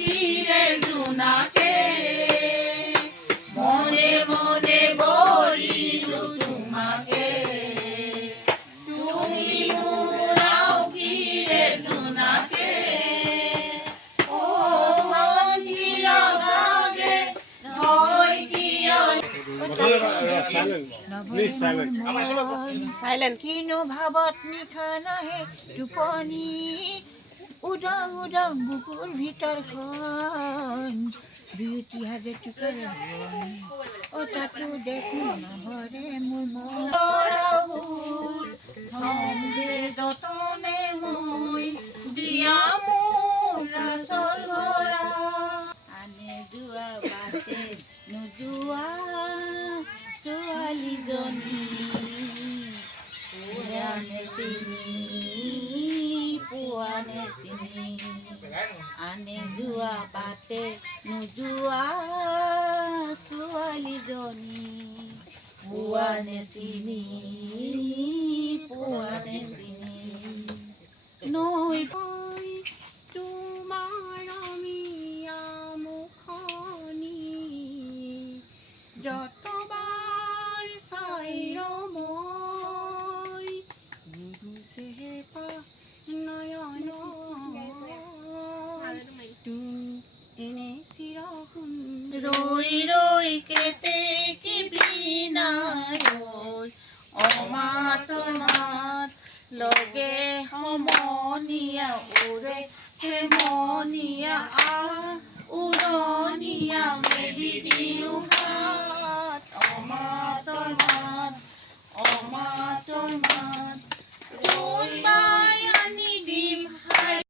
তীরে জোনাকে মনে মনে বলিলু তোমাকে তুমি উড়াও কিরে জোনাকে ও মন কিয় লাগে হয় কিয় সাইলেন্ট কিনো ভাবত নিশা নাহে টোপনি উদং উদং বুকুৰ ভিতৰখন বিউটি হাজে টুকুৰে অ তাতো দেখো নহৰে মোৰ মন যতনে মই দিয়া মোৰ আচল গৰা আনে যোৱা বাটে নোযোৱা ছোৱালীজনী পুৱানে চিনি আনে যোৱা বাটে নোযোৱা ছোৱালীজনী পুৱানে চিনি নৈ তোমাৰ মিয়া মুখনি যতবাৰ চাই মই গুৰুচে পা নয়ন এনে চিৰসুন ৰৈ ৰৈ কেতেকী বিনায় অমাতৰ মাত লগে সমনীয়া উৰে হেমনীয়া উৰণীয়া মেলি দিওঁ হাত অমাতৰ মাত কোনবাই